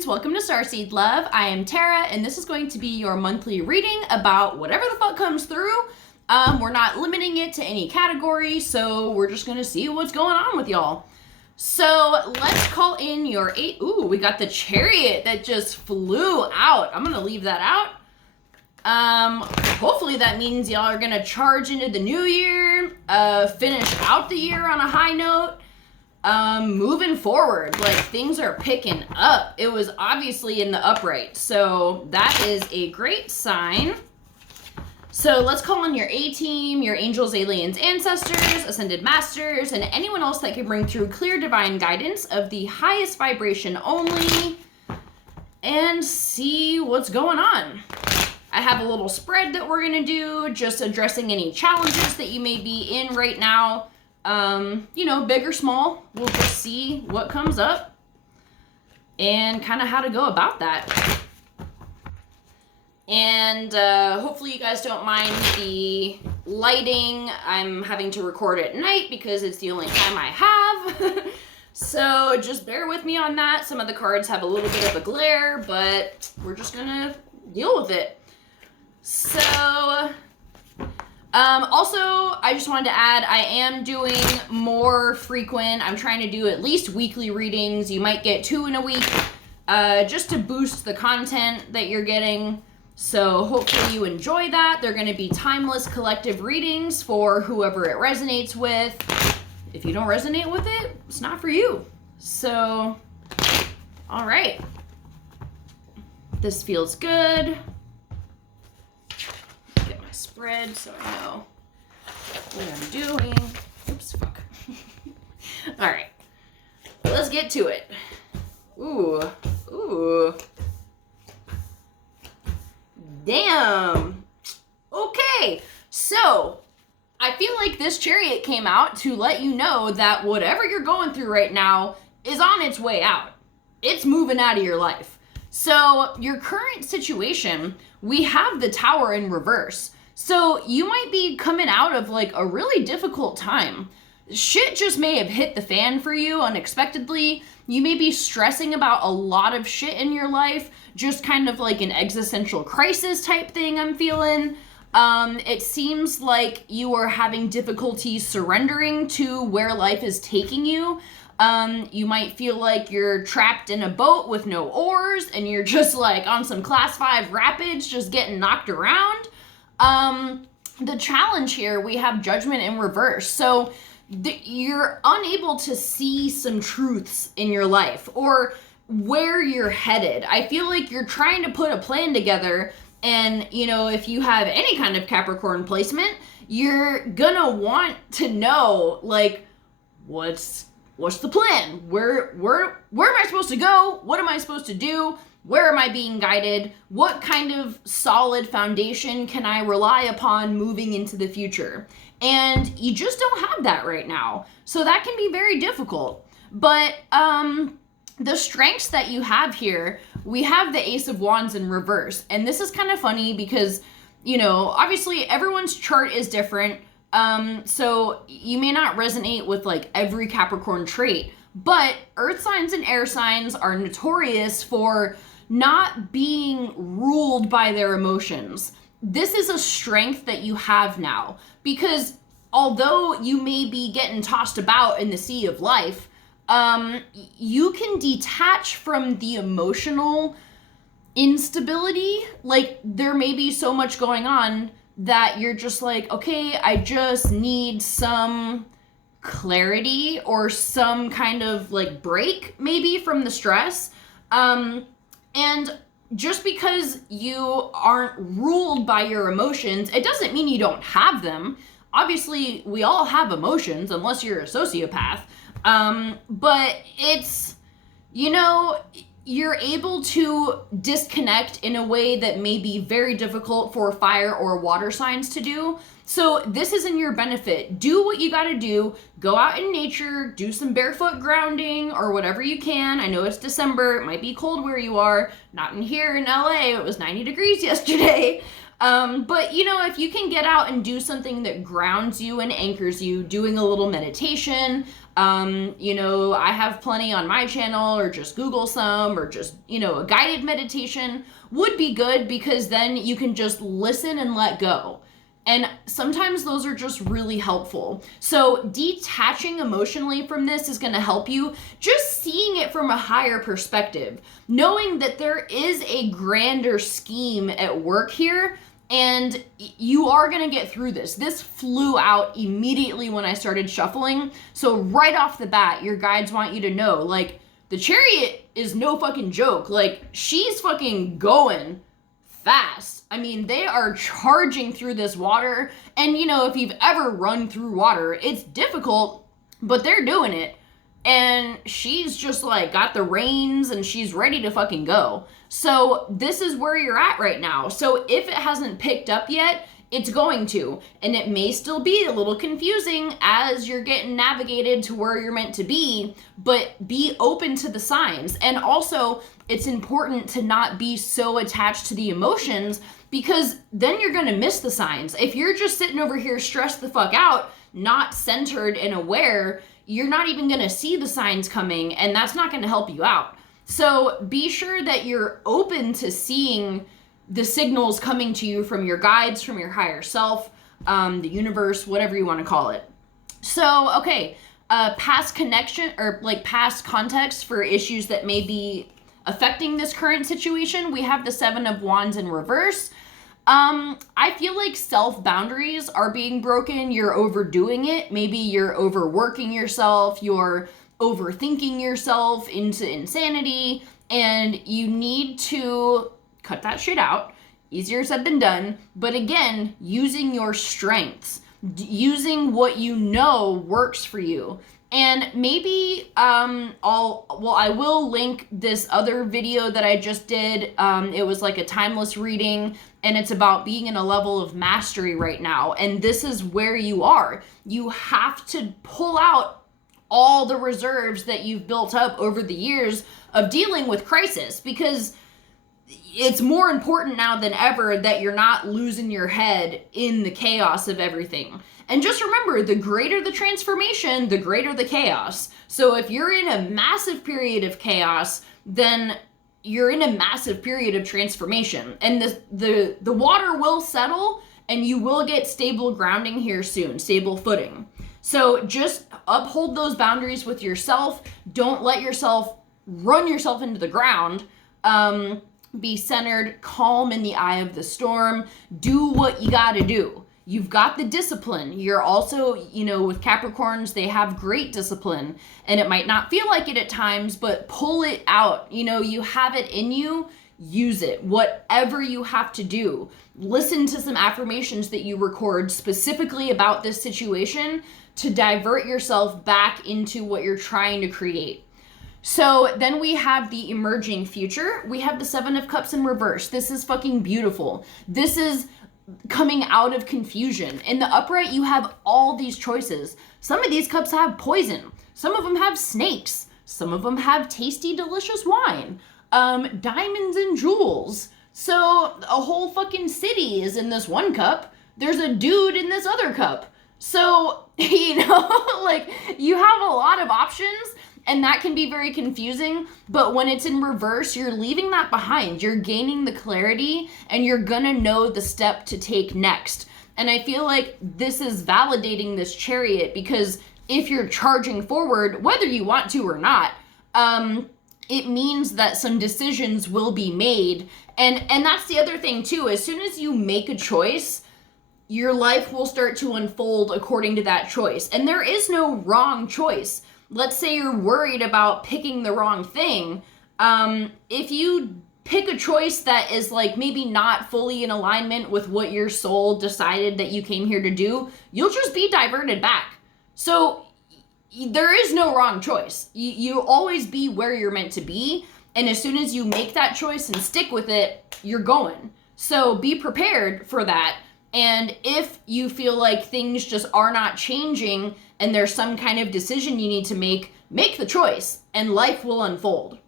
friends, welcome to Starseed Love. I am Tara, and this is going to be your monthly reading about whatever the fuck comes through. We're not limiting it to any category, so we're just gonna see what's going on with y'all. So let's call in your 8. Ooh, we got the Chariot that just flew out. I'm gonna leave that out. Hopefully that means y'all are gonna charge into the new year, finish out the year on a high note. Moving forward, like, things are picking up. It was obviously in the upright, so that is a great sign. So let's call on your A-team, your angels, aliens, ancestors, ascended masters, and anyone else that can bring through clear divine guidance of the highest vibration only, and see what's going on. I have a little spread that we're gonna do, just addressing any challenges that you may be in right now. You know, big or small, we'll just see what comes up and kind of how to go about that. And hopefully you guys don't mind the lighting. I'm having to record at night because it's the only time I have. So just bear with me on that. Some of the cards have a little bit of a glare, but we're just gonna deal with it. So also, I just wanted to add, I am doing more frequent. I'm trying to do at least weekly readings. You might get 2 in a week, just to boost the content that you're getting. So hopefully you enjoy that. They're going to be timeless collective readings for whoever it resonates with. If you don't resonate with it, it's not for you. So, all right. This feels good. Spread so I know what I'm doing. Oops, fuck. All right, let's get to it. Ooh. Damn. Okay, so I feel like this Chariot came out to let you know that whatever you're going through right now is on its way out. It's moving out of your life. So your current situation, we have the Tower in reverse. So you might be coming out of like a really difficult time. Shit just may have hit the fan for you unexpectedly. You may be stressing about a lot of shit in your life, just kind of like an existential crisis type thing I'm feeling. It seems like you are having difficulty surrendering to where life is taking you. You might feel like you're trapped in a boat with no oars and you're just like on some class 5 rapids just getting knocked around. The challenge here, we have Judgment in reverse. So you're unable to see some truths in your life or where you're headed. I feel like you're trying to put a plan together, and, you know, if you have any kind of Capricorn placement, you're gonna want to know, like, what's the plan? Where am I supposed to go? What am I supposed to do? Where am I being guided? What kind of solid foundation can I rely upon moving into the future? And you just don't have that right now. So that can be very difficult. But the strengths that you have here, we have the Ace of Wands in reverse. And this is kind of funny because, you know, obviously everyone's chart is different. So you may not resonate with like every Capricorn trait, but earth signs and air signs are notorious for not being ruled by their emotions. This is a strength that you have now, because although you may be getting tossed about in the sea of life, you can detach from the emotional instability. Like, there may be so much going on that you're just like, okay, I just need some clarity or some kind of like break maybe from the stress. And just because you aren't ruled by your emotions, it doesn't mean you don't have them. Obviously, we all have emotions, unless you're a sociopath. But it's, you know, you're able to disconnect in a way that may be very difficult for fire or water signs to do. So this is in your benefit. Do what you gotta do. Go out in nature, do some barefoot grounding or whatever you can. I know it's December, it might be cold where you are. Not in here in LA, it was 90 degrees yesterday. But, you know, if you can get out and do something that grounds you and anchors you, doing a little meditation, you know, I have plenty on my channel, or just Google some, or just, you know, a guided meditation would be good, because then you can just listen and let go. And sometimes those are just really helpful. So detaching emotionally from this is going to help you. Just seeing it from a higher perspective, knowing that there is a grander scheme at work here, and you are going to get through this. This flew out immediately when I started shuffling. So right off the bat, your guides want you to know, like, the Chariot is no fucking joke. Like, she's fucking going fast. I mean, they are charging through this water. And, you know, if you've ever run through water, it's difficult, but they're doing it. And she's just like got the reins and she's ready to fucking go. So this is where you're at right now. So if it hasn't picked up yet, it's going to. And it may still be a little confusing as you're getting navigated to where you're meant to be, but be open to the signs. And also, it's important to not be so attached to the emotions, because then you're gonna miss the signs. If you're just sitting over here stressed the fuck out, not centered and aware, you're not even gonna see the signs coming, and that's not gonna help you out. So be sure that you're open to seeing the signals coming to you from your guides, from your higher self, the universe, whatever you wanna call it. So, okay, past connection, or like past context for issues that may be affecting this current situation. We have the Seven of Wands in reverse. I feel like self-boundaries are being broken. You're overdoing it. Maybe you're overworking yourself. You're overthinking yourself into insanity. And you need to cut that shit out. Easier said than done. But again, using your strengths. Using what you know works for you. And maybe I will link this other video that I just did. It was like a timeless reading, and it's about being in a level of mastery right now. And this is where you are. You have to pull out all the reserves that you've built up over the years of dealing with crisis, because it's more important now than ever that you're not losing your head in the chaos of everything. And just remember, the greater the transformation, the greater the chaos. So if you're in a massive period of chaos, then you're in a massive period of transformation. And the water will settle, and you will get stable grounding here soon, stable footing. So just uphold those boundaries with yourself. Don't let yourself run yourself into the ground. Be centered, calm in the eye of the storm. Do what you gotta do. You've got the discipline. You're also, you know, with Capricorns, they have great discipline, and it might not feel like it at times, but pull it out. You know, you have it in you, use it. Whatever you have to do. Listen to some affirmations that you record specifically about this situation to divert yourself back into what you're trying to create. So then we have the emerging future. We have the Seven of Cups in reverse. This is fucking beautiful. This is coming out of confusion. In the upright, you have all these choices. Some of these cups have poison. Some of them have snakes. Some of them have tasty, delicious wine. Diamonds and jewels. So a whole fucking city is in this one cup. There's a dude in this other cup. So, you know, like, you have a lot of options, and that can be very confusing, but when it's in reverse, you're leaving that behind. You're gaining the clarity, and you're gonna know the step to take next. And I feel like this is validating this Chariot, because if you're charging forward, whether you want to or not, it means that some decisions will be made. And that's the other thing too. As soon as you make a choice, your life will start to unfold according to that choice. And there is no wrong choice. Let's say you're worried about picking the wrong thing. If you pick a choice that is like maybe not fully in alignment with what your soul decided that you came here to do, you'll just be diverted back. So there is no wrong choice. You always be where you're meant to be. And as soon as you make that choice and stick with it, you're going. So be prepared for that. And if you feel like things just are not changing and there's some kind of decision you need to make the choice and life will unfold.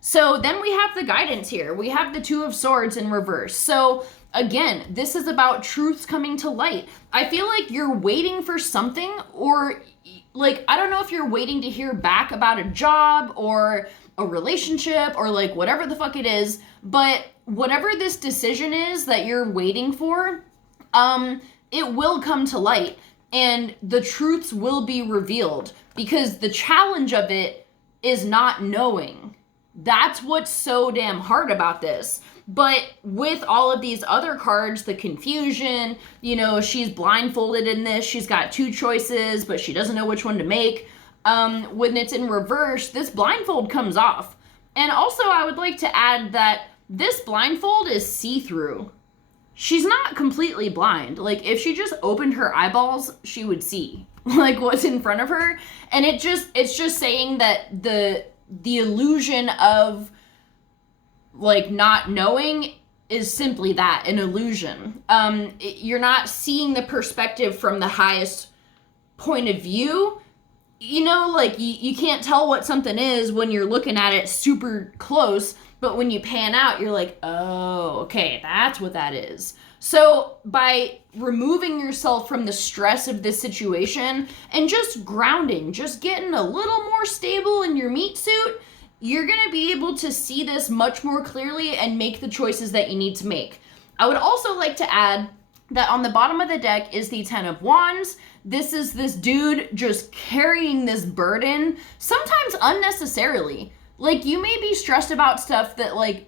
So then we have the guidance here. We have the Two of Swords in reverse. So again, this is about truths coming to light. I feel like you're waiting for something, or like, I don't know if you're waiting to hear back about a job or a relationship or like whatever the fuck it is, but whatever this decision is that you're waiting for, it will come to light and the truths will be revealed, because the challenge of it is not knowing. That's what's so damn hard about this. But with all of these other cards, the confusion, you know, she's blindfolded in this. She's got two choices, but she doesn't know which one to make. When it's in reverse, this blindfold comes off. And also, I would like to add that this blindfold is see-through. She's not completely blind. Like, if she just opened her eyeballs, she would see, like, what's in front of her. And it's just saying that the illusion of, like, not knowing is simply that, an illusion. You're not seeing the perspective from the highest point of view. You know, like, you can't tell what something is when you're looking at it super close, but when you pan out, you're like, oh, okay, that's what that is. So by removing yourself from the stress of this situation and just grounding, just getting a little more stable in your meat suit, you're going to be able to see this much more clearly and make the choices that you need to make. I would also like to add that on the bottom of the deck is the Ten of Wands. This is this dude just carrying this burden, sometimes unnecessarily. Like, you may be stressed about stuff that, like,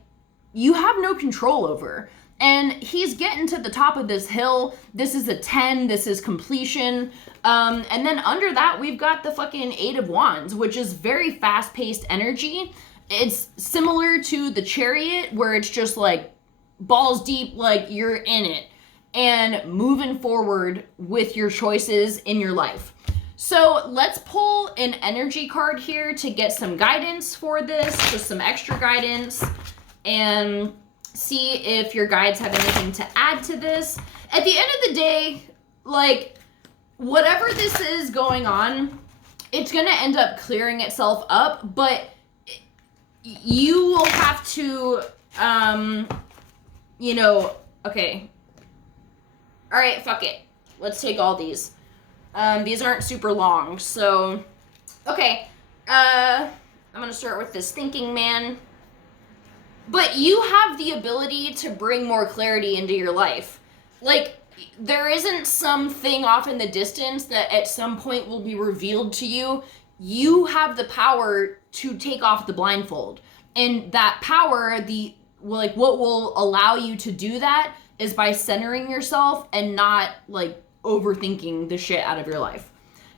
you have no control over. And he's getting to the top of this hill. This is a 10. This is completion. And then under that, we've got the fucking Eight of Wands, which is very fast-paced energy. It's similar to the Chariot, where it's just, like, balls deep, like, you're in it. And moving forward with your choices in your life. So let's pull an energy card here to get some guidance for this, just some extra guidance, and see if your guides have anything to add to this. At the end of the day, like, whatever this is going on, it's going to end up clearing itself up, but you will have to, you know, okay. All right, fuck it. Let's take all these. These aren't super long, so, okay. I'm gonna start with this thinking man. But you have the ability to bring more clarity into your life. Like, there isn't something off in the distance that at some point will be revealed to you. You have the power to take off the blindfold. And that power, what will allow you to do that is by centering yourself and not, like, overthinking the shit out of your life.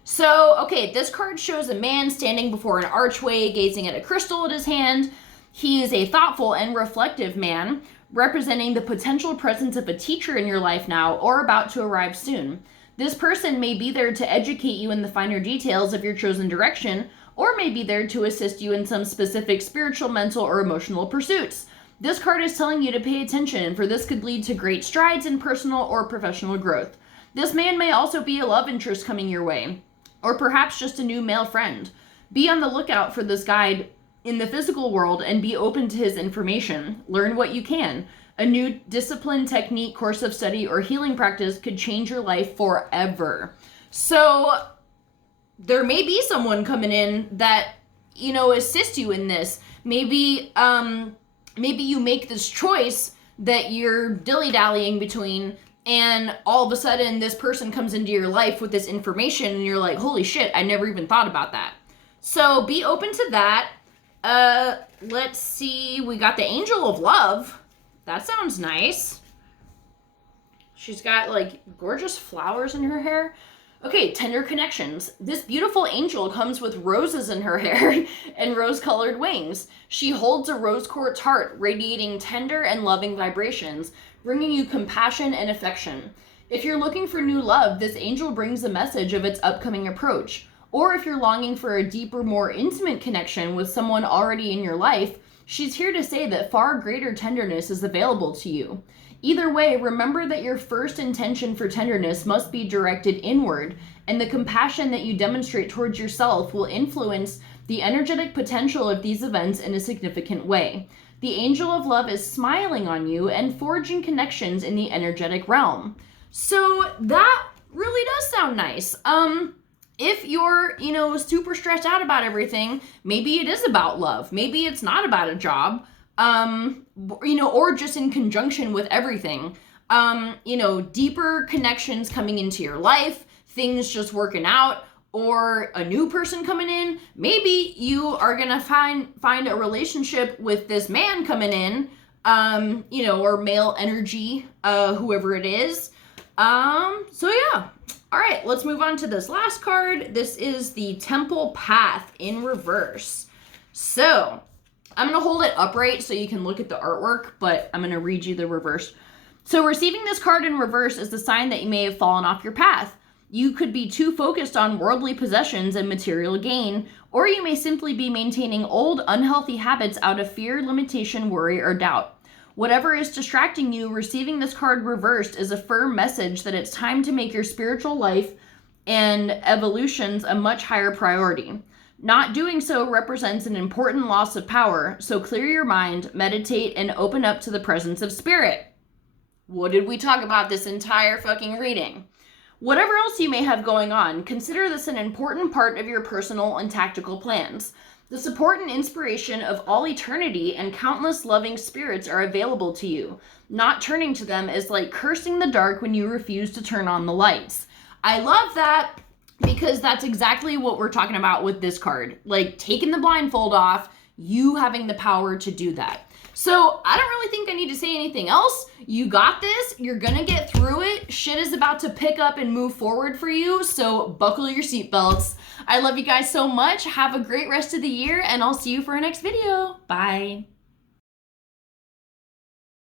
So, okay, this card shows a man standing before an archway, gazing at a crystal in his hand. He is a thoughtful and reflective man, representing the potential presence of a teacher in your life now or about to arrive soon. This person may be there to educate you in the finer details of your chosen direction, or may be there to assist you in some specific spiritual, mental, or emotional pursuits. This card is telling you to pay attention, for this could lead to great strides in personal or professional growth. This man may also be a love interest coming your way, or perhaps just a new male friend. Be on the lookout for this guide in the physical world and be open to his information. Learn what you can. A new discipline, technique, course of study, or healing practice could change your life forever. So there may be someone coming in that, you know, assists you in this. Maybe you make this choice that you're dilly-dallying between, and all of a sudden this person comes into your life with this information and you're like, holy shit, I never even thought about that. So be open to that. Let's see. We got the Angel of Love. That sounds nice. She's got, like, gorgeous flowers in her hair. Okay, tender connections. This beautiful angel comes with roses in her hair and rose-colored wings. She holds a rose quartz heart, radiating tender and loving vibrations, bringing you compassion and affection. If you're looking for new love, this angel brings a message of its upcoming approach. Or if you're longing for a deeper, more intimate connection with someone already in your life, She's here to say that far greater tenderness is available to you. Either way, remember that your first intention for tenderness must be directed inward, and the compassion that you demonstrate towards yourself will influence the energetic potential of these events in a significant way. The angel of love is smiling on you and forging connections in the energetic realm. So that really does sound nice. If you're, super stressed out about everything, maybe it is about love. Maybe it's not about a job, or just in conjunction with everything. Deeper connections coming into your life, things just working out, or a new person coming in. Maybe you are gonna find a relationship with this man coming in, or male energy, whoever it is. So yeah. All right, let's move on to this last card. This is the Temple Path in reverse. So I'm going to hold it upright so you can look at the artwork, but I'm going to read you the reverse. So receiving this card in reverse is the sign that you may have fallen off your path. You could be too focused on worldly possessions and material gain, or you may simply be maintaining old, unhealthy habits out of fear, limitation, worry, or doubt. Whatever is distracting you, receiving this card reversed is a firm message that it's time to make your spiritual life and evolutions a much higher priority. Not doing so represents an important loss of power, so clear your mind, meditate, and open up to the presence of spirit. What did we talk about this entire fucking reading? Whatever else you may have going on, consider this an important part of your personal and tactical plans. The support and inspiration of all eternity and countless loving spirits are available to you. Not turning to them is like cursing the dark when you refuse to turn on the lights. I love that because that's exactly what we're talking about with this card. Like taking the blindfold off, you having the power to do that. So I don't really think I need to say anything else. You got this. You're going to get through it. Shit is about to pick up and move forward for you. So buckle your seatbelts. I love you guys so much. Have a great rest of the year, and I'll see you for our next video. Bye.